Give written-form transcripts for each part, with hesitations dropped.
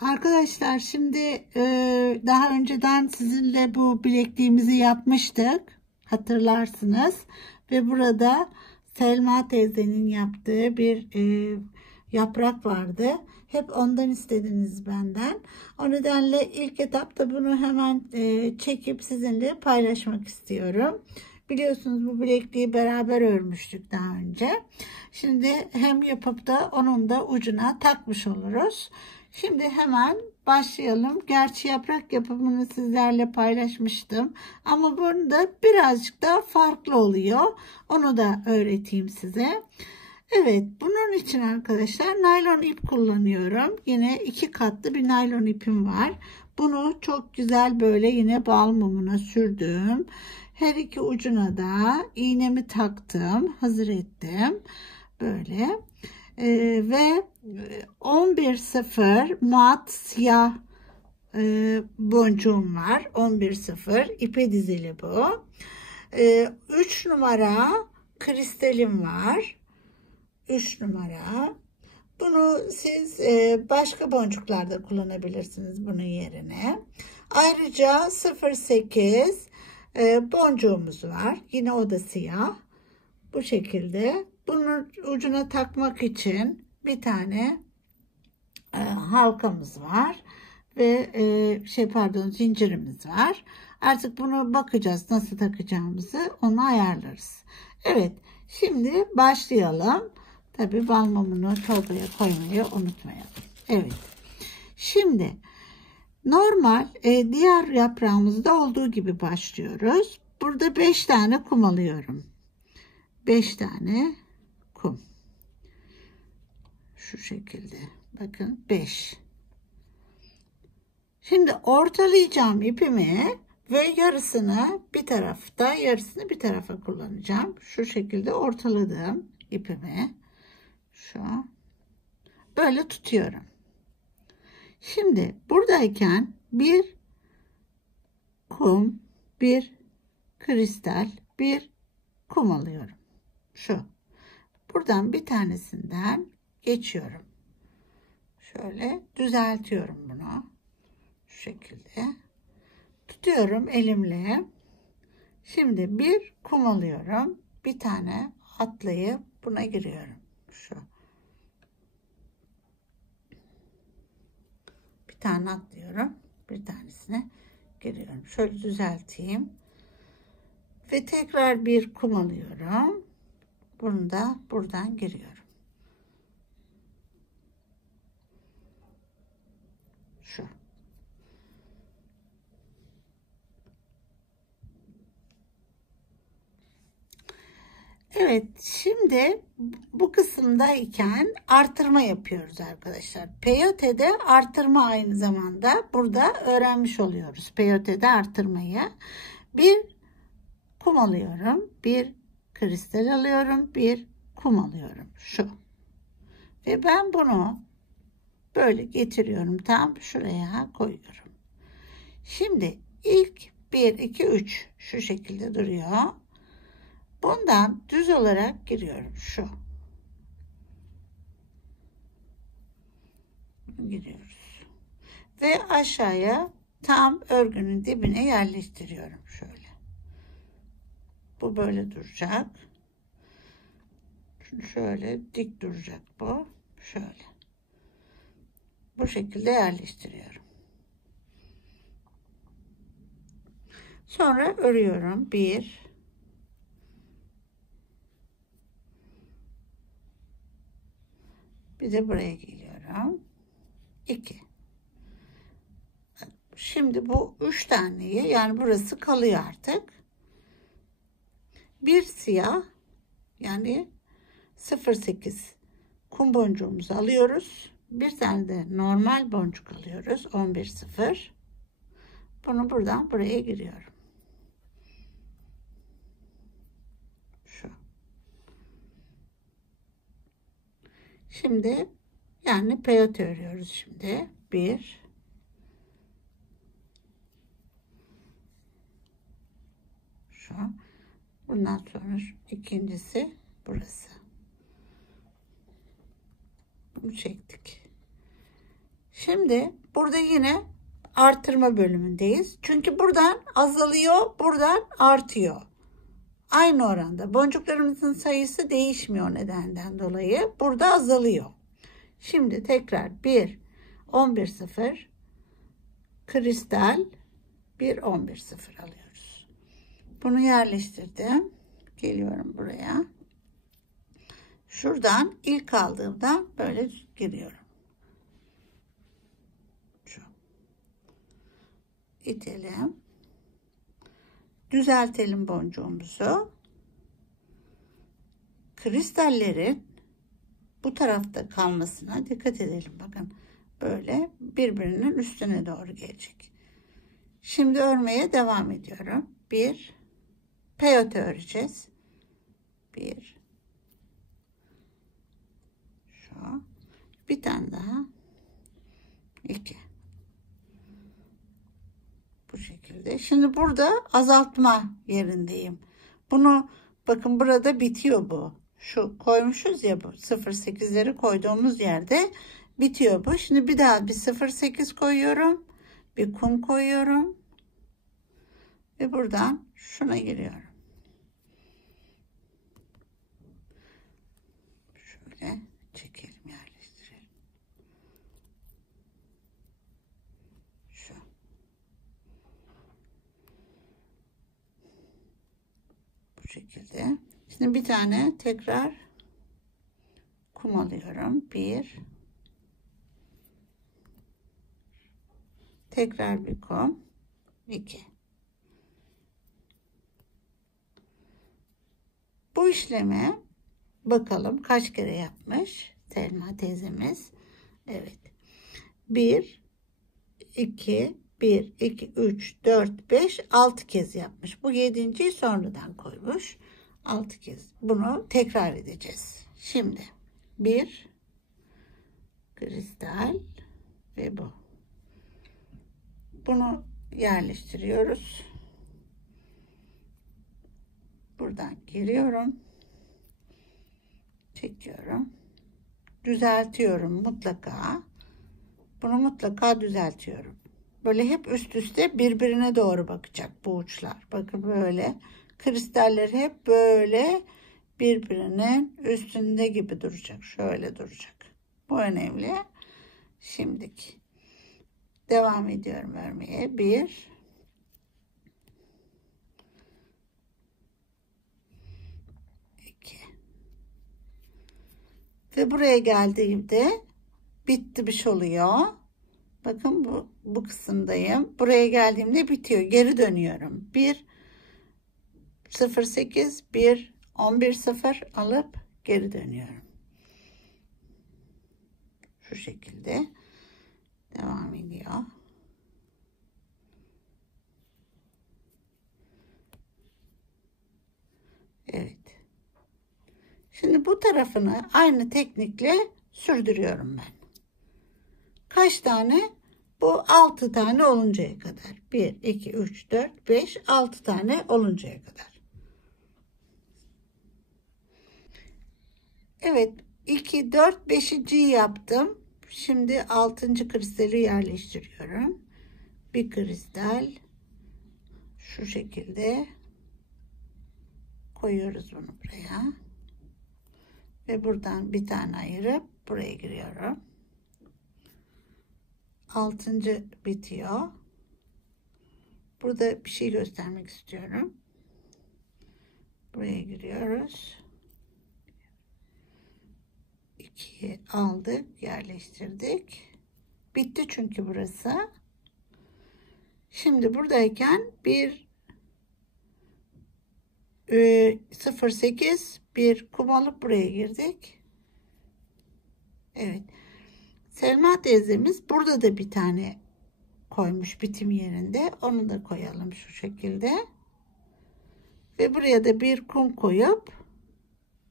Arkadaşlar şimdi daha önceden sizinle bu bilekliğimizi yapmıştık. Hatırlarsınız. Ve burada Selma teyzenin yaptığı bir yaprak vardı. Hep ondan istediniz benden. O nedenle ilk etapta bunu hemen çekip sizinle paylaşmak istiyorum. Biliyorsunuz bu bilekliği beraber örmüştük daha önce. Şimdi hem yapıp da onun da ucuna takmış oluruz. Şimdi hemen başlayalım. Gerçi yaprak yapımını sizlerle paylaşmıştım. Ama bunda birazcık daha farklı oluyor. Onu da öğreteyim size. Evet, bunun için arkadaşlar naylon ip kullanıyorum. Yine 2 katlı bir naylon ipim var. Bunu çok güzel böyle yine bal mumuna sürdüm. Her iki ucuna da iğnemi taktım. Hazır ettim. Böyle. Ve 11.0 mat siyah boncuğum var. 11.0 ipe dizili bu. 3 numara kristalim var. 3 numara. Bunu siz başka boncuklarda kullanabilirsiniz bunun yerine. Ayrıca 0.8 boncuğumuz var. Yine o da siyah. Bu şekilde. Bunun ucuna takmak için bir tane halkamız var ve zincirimiz var. Artık bunu bakacağız nasıl takacağımızı, onu ayarlarız. Evet, şimdi başlayalım. Tabii bal mumunu torbaya koymayı unutmayalım. Evet. Şimdi normal diğer yaprağımızda olduğu gibi başlıyoruz. Burada 5 tane kum alıyorum. 5 tane kum. Şu şekilde. Bakın 5. Şimdi ortalayacağım ipimi ve yarısını bir tarafta, yarısını bir tarafa kullanacağım. Şu şekilde ortaladım ipimi. Şu. Böyle tutuyorum. Şimdi buradayken bir kum, bir kristal, bir kum alıyorum. Şu. Buradan bir tanesinden geçiyorum. Şöyle düzeltiyorum bunu. Şu şekilde. Tutuyorum elimle. Şimdi bir kum alıyorum. Bir tane atlayıp buna giriyorum. Şu. Bir tane atlıyorum. Bir tanesine giriyorum. Şöyle düzelteyim. Ve tekrar bir kum alıyorum. Bunu da buradan giriyorum. Şu. Evet, şimdi bu kısımdayken artırma yapıyoruz arkadaşlar. Peyote'de artırma aynı zamanda burada öğrenmiş oluyoruz. Peyote'de artırmayı. Bir kum alıyorum, bir kristal alıyorum, bir kum alıyorum. Şu. Ve ben bunu böyle getiriyorum. Tam şuraya koyuyorum. Şimdi ilk 1, 2, 3 şu şekilde duruyor. Bundan düz olarak giriyorum. Şu. Giriyoruz. Ve aşağıya tam örgünün dibine yerleştiriyorum. Şöyle. Bu böyle duracak. Şöyle dik duracak bu. Şöyle. Bu şekilde yerleştiriyorum. Sonra örüyorum. 1, bir de buraya geliyorum. 2. Şimdi bu 3 taneyi, yani burası kalıyor artık. Bir siyah, yani 0.8 kum boncuğumuzu alıyoruz. Bir tane de normal boncuk alıyoruz. 11.0. Bunu buradan buraya giriyorum. Şu. Şimdi yani peyote örüyoruz şimdi. 1, şu. Bundan sonra ikincisi burası. Bunu çektik. Şimdi burada yine artırma bölümündeyiz. Çünkü buradan azalıyor, buradan artıyor. Aynı oranda. Boncuklarımızın sayısı değişmiyor nedenden dolayı. Burada azalıyor. Şimdi tekrar 1, 11 0, kristal 1, 11 0 alıyoruz. Bunu yerleştirdim. Geliyorum buraya. Şuradan ilk aldığımda böyle giriyorum. Şu. İtelim. Düzeltelim boncuğumuzu. Kristallerin bu tarafta kalmasına dikkat edelim. Bakın böyle birbirinin üstüne doğru gelecek. Şimdi örmeye devam ediyorum. Bir peyote öreceğiz. Bir, şu, bir tane daha, iki. Bu şekilde. Şimdi burada azaltma yerindeyim. Bunu bakın, burada bitiyor bu. Şu koymuşuz ya, bu 0,8'leri koyduğumuz yerde bitiyor bu. Şimdi bir daha bir 0,8 koyuyorum. Bir kum koyuyorum. Ve buradan şuna giriyorum. Şöyle çekelim, yerleştirelim. Şu. Bu şekilde. Şimdi bir tane tekrar kum alıyorum. Bir. Tekrar bir kum. 2. Bu işlemi bakalım kaç kere yapmış Selma teyzemiz. Evet. 1, 2, 1, 2, 3, 4, 5, 6 kez yapmış. Bu 7.'yi sonradan koymuş. 6 kez. Bunu tekrar edeceğiz. Şimdi 1 kristal ve bu. Bunu yerleştiriyoruz. Buradan giriyorum. Çekiyorum. Düzeltiyorum mutlaka. Bunu mutlaka düzeltiyorum. Böyle hep üst üste birbirine doğru bakacak bu uçlar. Bakın böyle. Kristaller hep böyle birbirinin üstünde gibi duracak. Şöyle duracak. Bu önemli. Şimdiki. Devam ediyorum örmeye. 1, 2 ve buraya geldiğimde bitmiş oluyor. Bakın bu kısımdayım. Buraya geldiğimde bitiyor. Geri dönüyorum. 1 0,8 1 11 0 alıp geri dönüyorum. Şu şekilde devam ediyor. Evet. Şimdi bu tarafını aynı teknikle sürdürüyorum ben. Kaç tane? Bu 6 tane oluncaya kadar. 1, 2, 3, 4, 5, 6 tane oluncaya kadar. Evet. 2, 4, 5.'yi yaptım. Şimdi 6. kristali yerleştiriyorum. Bir kristal. Şu şekilde koyuyoruz bunu buraya. Ve buradan bir tane ayırıp buraya giriyorum. 6. bitiyor. Burada bir şey göstermek istiyorum. Buraya giriyoruz. 2'yi aldık, yerleştirdik. Bitti çünkü burası. Şimdi buradayken 1 0,8 bir kum alıp buraya girdik. Evet. Selma teyzemiz burada da bir tane koymuş bitim yerinde. Onu da koyalım şu şekilde. Ve buraya da bir kum koyup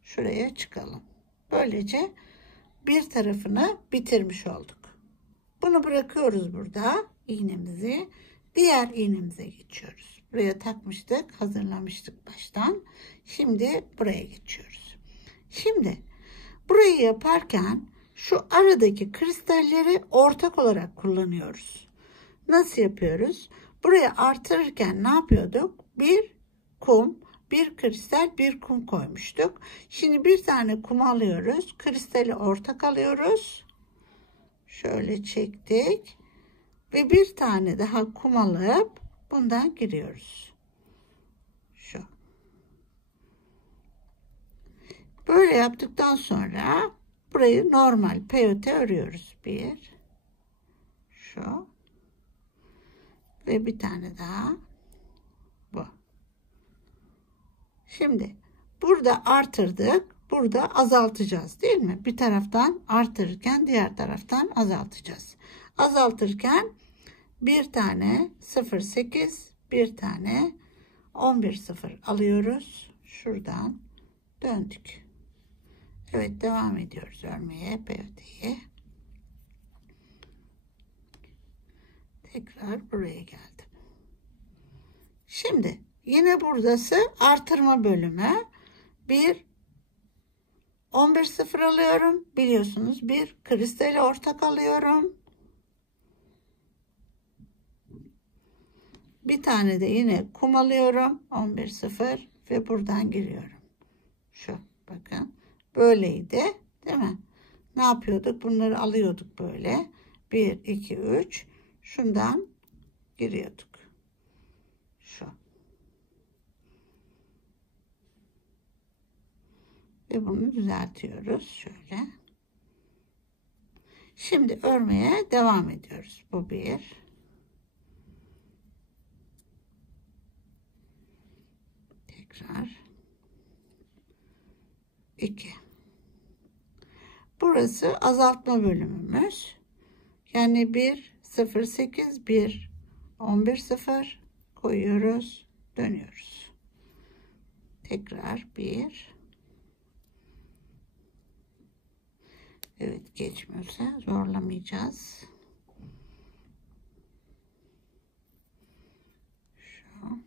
şuraya çıkalım. Böylece bir tarafını bitirmiş olduk. Bunu bırakıyoruz burada iğnemizi. Diğer iğnemize geçiyoruz. Buraya takmıştık, hazırlamıştık baştan. Şimdi buraya geçiyoruz. Şimdi burayı yaparken şu aradaki kristalleri ortak olarak kullanıyoruz. Nasıl yapıyoruz? Buraya artırırken ne yapıyorduk? Bir kum, bir kristal, bir kum koymuştuk. Şimdi bir tane kum alıyoruz. Kristali ortak alıyoruz. Şöyle çektik. Ve bir tane daha kum alıp bundan giriyoruz. Şu. Böyle yaptıktan sonra burayı normal peyote örüyoruz. Bir. Şu. Ve bir tane daha. Bu. Şimdi burada artırdık. Burada azaltacağız değil mi? Bir taraftan artırırken diğer taraftan azaltacağız. Azaltırken bir tane 0,8, bir tane 11,0 alıyoruz. Şuradan döndük. Evet, devam ediyoruz örmeye peyoteyi. Tekrar buraya geldim. Şimdi yine buradası artırma bölümü. Bir 11,0 alıyorum. Biliyorsunuz bir kristali ortak alıyorum. Bir tane de yine kum alıyorum. 11,0 ve buradan giriyorum. Şu bakın. Böyleydi değil mi? Ne yapıyorduk? Bunları alıyorduk böyle. 1, 2, 3. Şundan giriyorduk. Şu. Ve bunu düzeltiyoruz. Şöyle. Şimdi örmeye devam ediyoruz. Bu bir. Tekrar. 2. Burası azaltma bölümümüz. Yani 1,08, 1, 11,0 koyuyoruz. Dönüyoruz. Tekrar 1. Evet, geçmiyorsa zorlamayacağız. Şu.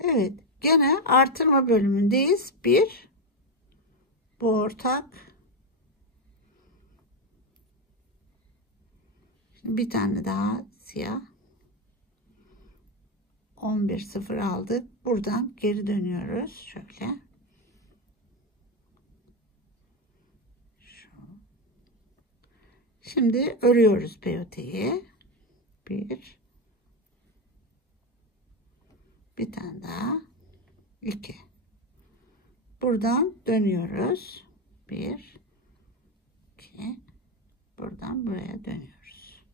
Evet, gene artırma bölümündeyiz. Bir, bu ortak. Şimdi bir tane daha siyah. 11,0 aldık. Buradan geri dönüyoruz. Şöyle. Şu. Şimdi örüyoruz peyoteyi. Bir tane daha. 2. Buradan dönüyoruz. 1, 2. Buradan buraya dönüyoruz.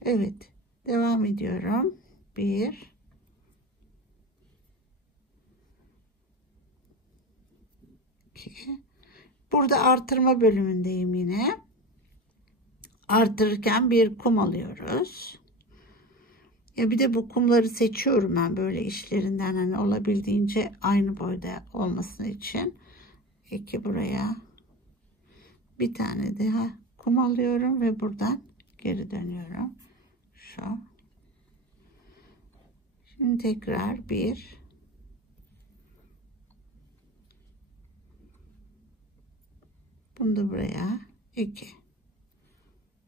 Evet. Devam ediyorum. 1, 2. Burada artırma bölümündeyim yine. Artırırken bir kum alıyoruz. Ya bir de bu kumları seçiyorum ben böyle işlerinden, hani olabildiğince aynı boyda olması için. 2 buraya. Bir tane daha kum alıyorum ve buradan geri dönüyorum. Şu. Şimdi tekrar 1. Bunu da buraya. 2.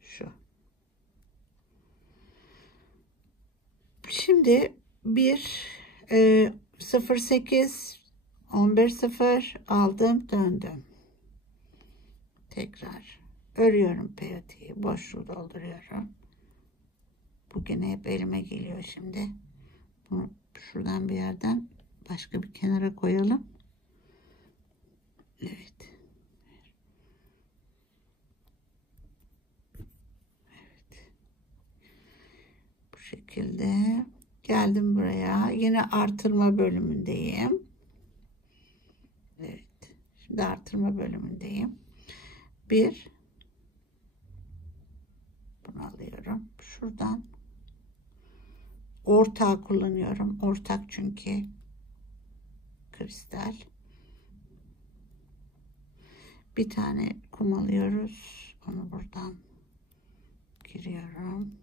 Şu. Şimdi 0,8, 11,0 aldım, döndüm. Tekrar örüyorum peyoteyi, boşluğu dolduruyorum. Bugün hep elime geliyor şimdi. Bunu şuradan bir yerden başka bir kenara koyalım. Evet. Evet. Bu şekilde geldim buraya. Yine artırma bölümündeyim. Evet. Şimdi artırma bölümündeyim. 1. Bunu alıyorum. Şuradan ortağı kullanıyorum. Ortak çünkü kristal. Bir tane kum alıyoruz. Onu buradan giriyorum.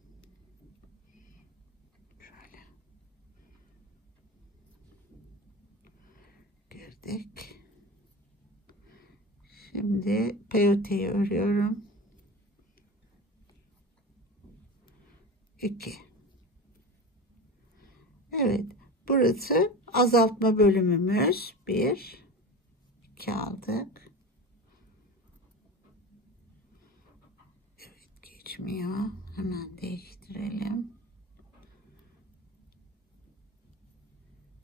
Şöyle. geçirdik. Şimdi peyoteyi örüyorum. 2. Evet, burası azaltma bölümümüz. 1 2 aldık. Evet, geçmiyor. Hemen değiştirelim.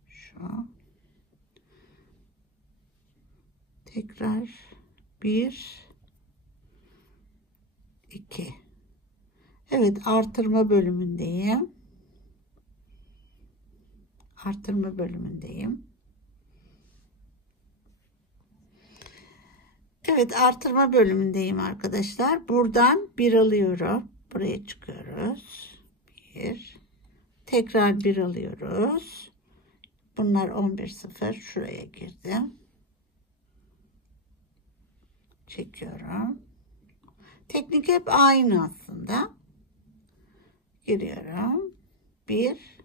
Şu. Tekrar 1 2. Evet, artırma bölümündeyim. Artırma bölümündeyim. Evet, artırma bölümündeyim arkadaşlar. Buradan 1 alıyorum. Buraya çıkıyoruz. 1. Tekrar 1 alıyoruz. Bunlar 11.0. Şuraya girdim. Çekiyorum. Teknik hep aynı aslında. Giriyorum. 1.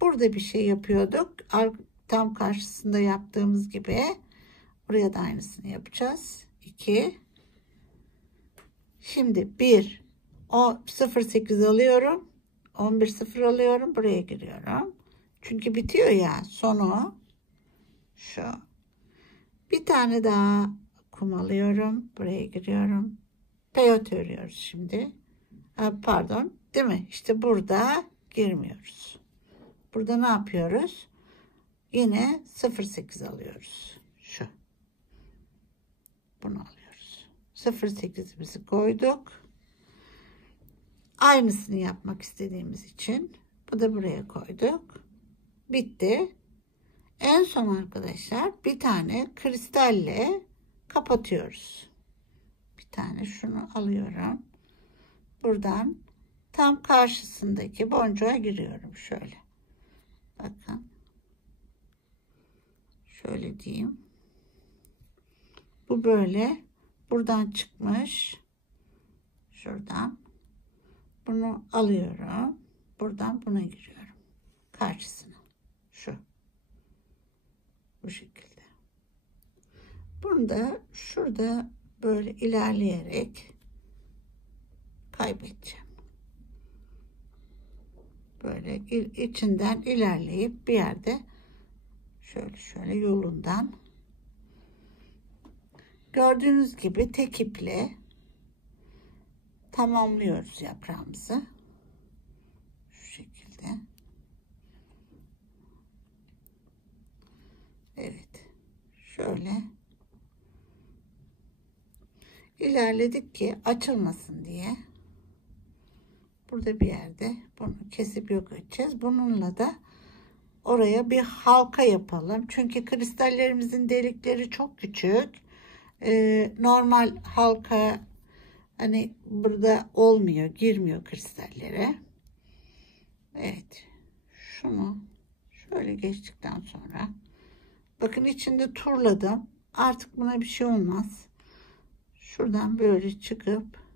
Burada bir şey yapıyorduk. Tam karşısında yaptığımız gibi. Buraya da aynısını yapacağız. 2. Şimdi 1. O 0.8 alıyorum. 11.0 alıyorum. Buraya giriyorum. Çünkü bitiyor ya. Sonu şu. Bir tane daha kum alıyorum. Buraya giriyorum. Peyote örüyoruz şimdi. Pardon. Değil mi? İşte burada girmiyoruz. Burada ne yapıyoruz? Yine 0.8 alıyoruz. Şu. Bunu alıyoruz. 0.8'imizi koyduk. Aynısını yapmak istediğimiz için bu da buraya koyduk. Bitti. En son arkadaşlar bir tane kristalle kapatıyoruz. Bir tane şunu alıyorum. Buradan tam karşısındaki boncuğa giriyorum şöyle. Bakın. Şöyle diyeyim. Bu böyle buradan çıkmış. Şuradan. Bunu alıyorum. Buradan buna giriyorum. Karşısına. Şu. Bu şekilde. Bunu da şurada böyle ilerleyerek kaybedeceğim. Böyle içinden ilerleyip bir yerde şöyle yolundan gördüğünüz gibi tek iple tamamlıyoruz yaprağımızı. Şu şekilde. Evet. Şöyle ilerledik ki açılmasın diye. Burada bir yerde bunu kesip yok edeceğiz. Bununla da oraya bir halka yapalım. Çünkü kristallerimizin delikleri çok küçük. Normal halka hani burada olmuyor, girmiyor kristallere. Evet. Şunu şöyle geçtikten sonra bakın içinde turladım. Artık buna bir şey olmaz. Şuradan böyle çıkıp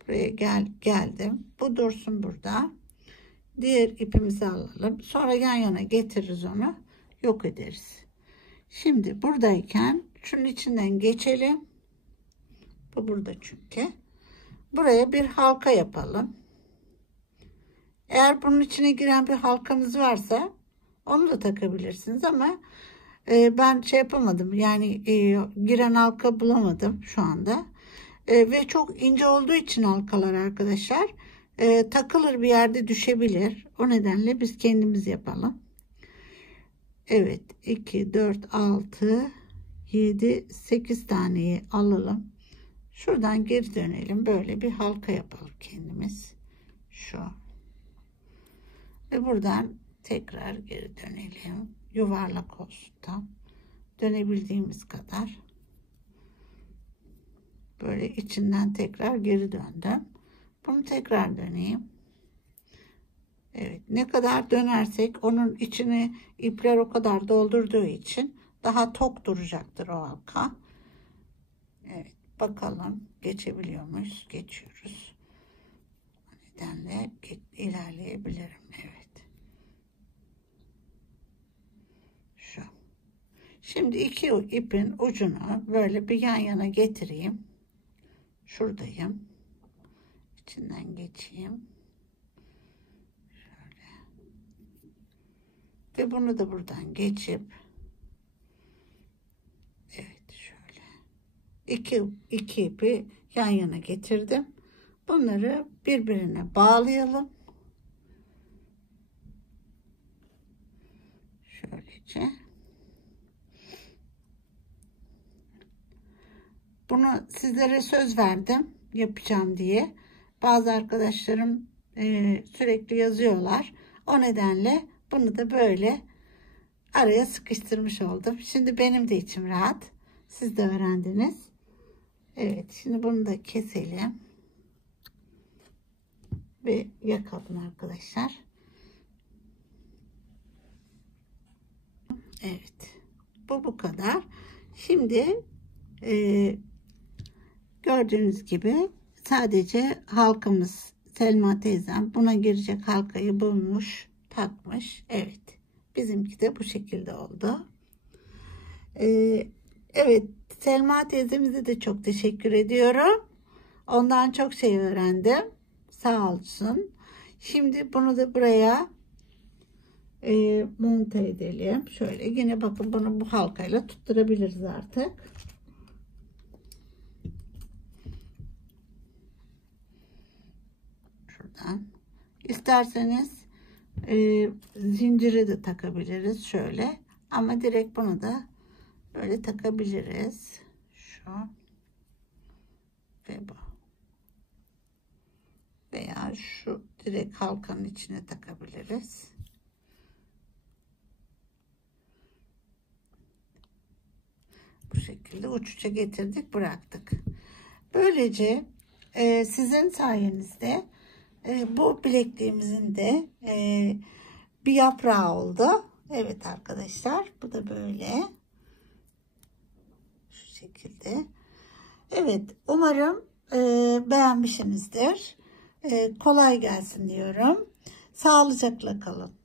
buraya geldim. Bu dursun burada. Diğer ipimizi alalım. Sonra yan yana getiririz onu. Yok ederiz. Şimdi buradayken şunun içinden geçelim. Bu burada çünkü. Buraya bir halka yapalım. Eğer bunun içine giren bir halkamız varsa onu da takabilirsiniz ama ben şey yapamadım. Yani giren halka bulamadım şu anda. Ve çok ince olduğu için halkalar arkadaşlar takılır bir yerde düşebilir. O nedenle biz kendimiz yapalım. Evet 2, 4, 6, 7, 8 taneyi alalım. Şuradan geri dönelim. Böyle bir halka yapalım kendimiz. Şu. Ve buradan tekrar geri dönelim. Yuvarlak olsun tam. Dönebildiğimiz kadar. Böyle içinden tekrar geri döndüm. Bunu tekrar döneyim. Evet, ne kadar dönersek onun içini ipler o kadar doldurduğu için daha tok duracaktır o halka. Evet, bakalım geçebiliyor muyuz? Geçiyoruz. O nedenle ilerleyebilirim. Evet. Şu. Şimdi iki ipin ucunu böyle bir yan yana getireyim. Şuradayım. İçinden geçeyim. Şöyle. Ve bunu da buradan geçip evet şöyle iki ipi yan yana getirdim. Bunları birbirine bağlayalım. Şöylece. Bunu sizlere söz verdim yapacağım diye. Bazı arkadaşlarım sürekli yazıyorlar. O nedenle bunu da böyle araya sıkıştırmış oldum. Şimdi benim de içim rahat. Siz de öğrendiniz. Evet, şimdi bunu da keselim. Ve yakalım arkadaşlar. Evet. Bu kadar. Şimdi gördüğünüz gibi sadece halkamız, Selma teyzem buna girecek halkayı bulmuş, takmış. Evet. Bizimki de bu şekilde oldu. Evet. Selma teyzemize de çok teşekkür ediyorum. Ondan çok şey öğrendim. Sağ olsun. Şimdi bunu da buraya monte edelim. Şöyle yine bakın bunu bu halkayla tutturabiliriz artık. Şuradan. İsterseniz zinciri de takabiliriz şöyle. Ama direkt bunu da böyle takabiliriz. Şu ve bu. Veya şu direkt halkanın içine takabiliriz. Bu şekilde uç uça getirdik, bıraktık. Böylece sizin sayenizde bu bilekliğimizin de bir yaprağı oldu. Evet arkadaşlar, bu da böyle şu şekilde. Evet, umarım beğenmişsinizdir. Kolay gelsin diyorum. Sağlıcakla kalın.